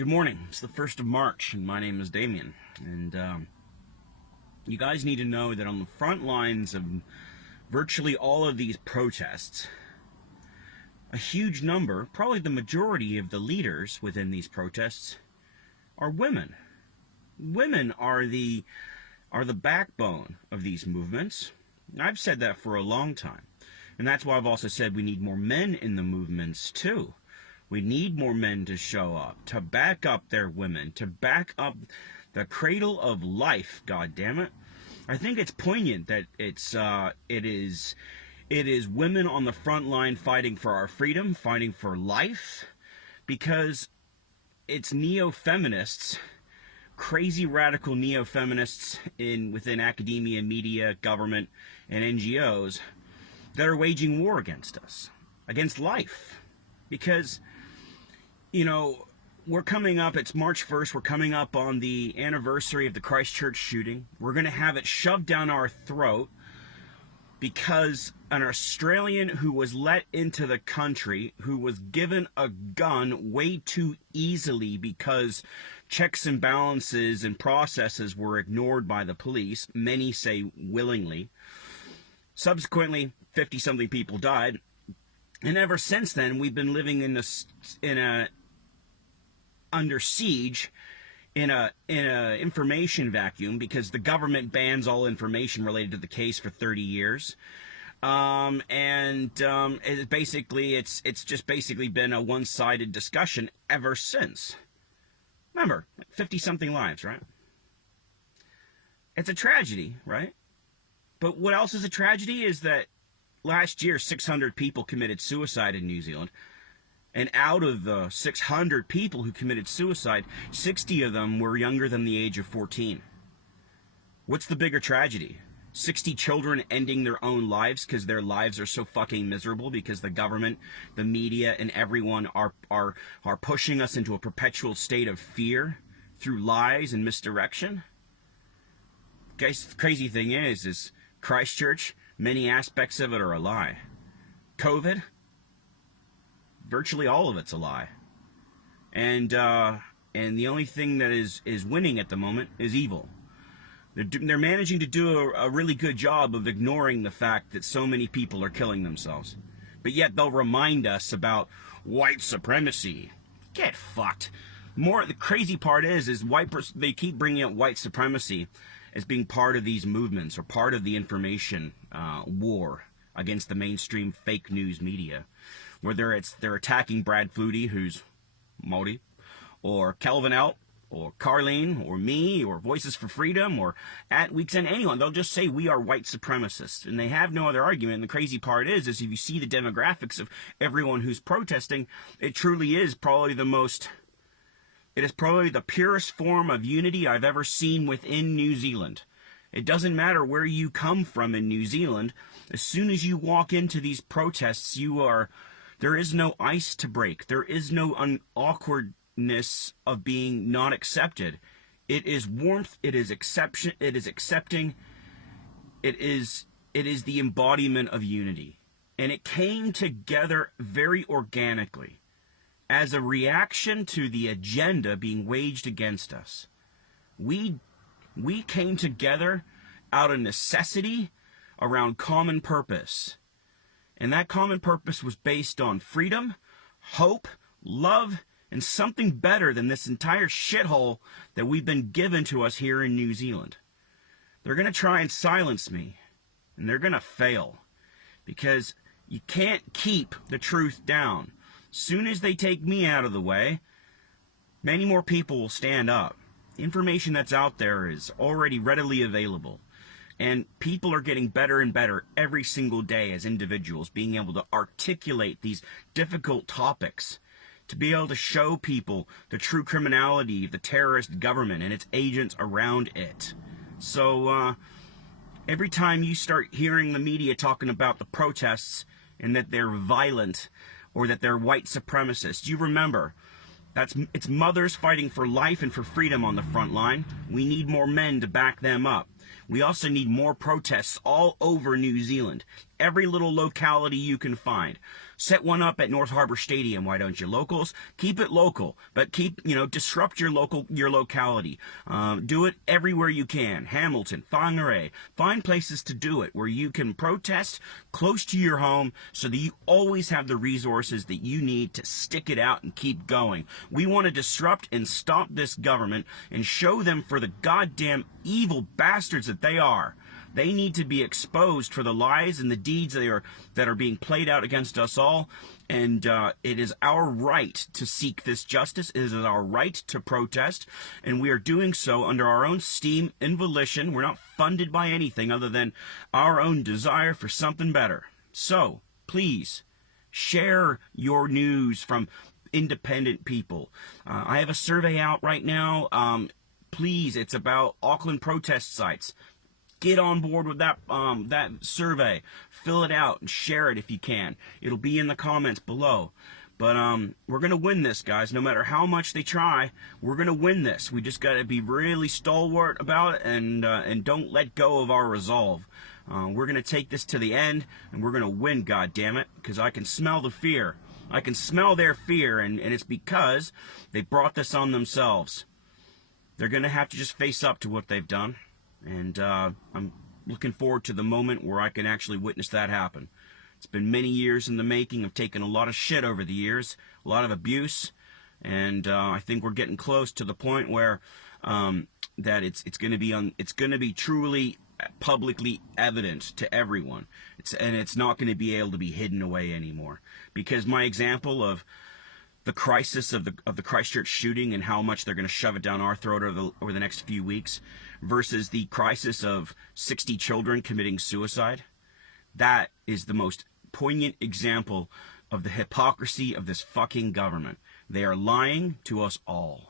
Good morning. It's the 1st of March, and my name is Damien. And you guys need to know that on the front lines of virtually all of these protests, a huge number, probably the majority of the leaders within these protests, are women. Women are the backbone of these movements. I've said that for a long time. And that's why I've also said we need more men in the movements too. We need more men to show up, to back up their women, to back up the cradle of life, God damn it. I think it's poignant that it is women on the front line fighting for our freedom, fighting for life, because it's neo-feminists, crazy radical neo-feminists within academia, media, government, and NGOs that are waging war against us, against life. Because, you know, we're coming up, it's March 1st, we're coming up on the anniversary of the Christchurch shooting. We're going to have it shoved down our throat because an Australian who was let into the country, who was given a gun way too easily because checks and balances and processes were ignored by the police, many say willingly. Subsequently, 50-something people died. And ever since then, we've been living under siege, in a information vacuum, because the government bans all information related to the case for 30 years. It's just basically been a one-sided discussion ever since. Remember, 50-something lives, right? It's a tragedy, right? But what else is a tragedy is that last year, 600 people committed suicide in New Zealand. And out of the 600 people who committed suicide, 60 of them were younger than the age of 14. What's the bigger tragedy? 60 children ending their own lives because their lives are so fucking miserable because the government, the media, and everyone are pushing us into a perpetual state of fear through lies and misdirection? Guys, the crazy thing is Christchurch, many aspects of it are a lie. COVID, virtually all of it's a lie. And the only thing that is winning at the moment is evil. They're managing to do a really good job of ignoring the fact that so many people are killing themselves. But yet they'll remind us about white supremacy. Get fucked. The crazy part is they keep bringing up white supremacy as being part of these movements or part of the information war against the mainstream fake news media. Whether they're attacking Brad Flutie, who's Maori, or KelvinElt, or Carlene, or me, or Voices for Freedom, or at Week's End, anyone. They'll just say we are white supremacists, and they have no other argument. And the crazy part is if you see the demographics of everyone who's protesting, it truly is probably it is probably the purest form of unity I've ever seen within New Zealand. It doesn't matter where you come from in New Zealand. As soon as you walk into these protests, there is no ice to break. There is no awkwardness of being not accepted. It is warmth. It is exception. It is accepting. It is the embodiment of unity. And it came together very organically as a reaction to the agenda being waged against us. We came together out of necessity around common purpose. And that common purpose was based on freedom, hope, love, and something better than this entire shithole that we've been given to us here in New Zealand. They're going to try and silence me, and they're going to fail, because you can't keep the truth down. Soon as they take me out of the way, many more people will stand up. The information that's out there is already readily available. And people are getting better and better every single day as individuals, being able to articulate these difficult topics, to be able to show people the true criminality of the terrorist government and its agents around it. So every time you start hearing the media talking about the protests and that they're violent or that they're white supremacists, you remember, it's mothers fighting for life and for freedom on the front line. We need more men to back them up. We also need more protests all over New Zealand. Every little locality you can find. Set one up at North Harbour Stadium, why don't you? Locals, keep it local, but disrupt your locality. Do it everywhere you can. Hamilton, Whangarei. Find places to do it where you can protest close to your home so that you always have the resources that you need to stick it out and keep going. We want to disrupt and stop this government and show them for the goddamn evil bastards that they are. They need to be exposed for the lies and the deeds that are being played out against us all. And it is our right to seek this justice. It is our right to protest. And we are doing so under our own steam and volition. We're not funded by anything other than our own desire for something better. So, please, share your news from independent people. I have a survey out right now. Please, it's about Auckland protest sites. Get on board with that survey. Fill it out and share it if you can. It'll be in the comments below. But we're going to win this, guys. No matter how much they try, we're going to win this. We just got to be really stalwart about it and don't let go of our resolve. We're going to take this to the end, and we're going to win, goddammit, because I can smell the fear. I can smell their fear, and it's because they brought this on themselves. They're going to have to just face up to what they've done. And I'm looking forward to the moment where I can actually witness that happen. It's been many years in the making. I've taken a lot of shit over the years, a lot of abuse, and I think we're getting close to the point where that it's going to be truly publicly evident to everyone. It's not going to be able to be hidden away anymore. Because my example of the crisis of the Christchurch shooting and how much they're going to shove it down our throat over the next few weeks versus the crisis of 60 children committing suicide, that is the most poignant example of the hypocrisy of this fucking government. They are lying to us all.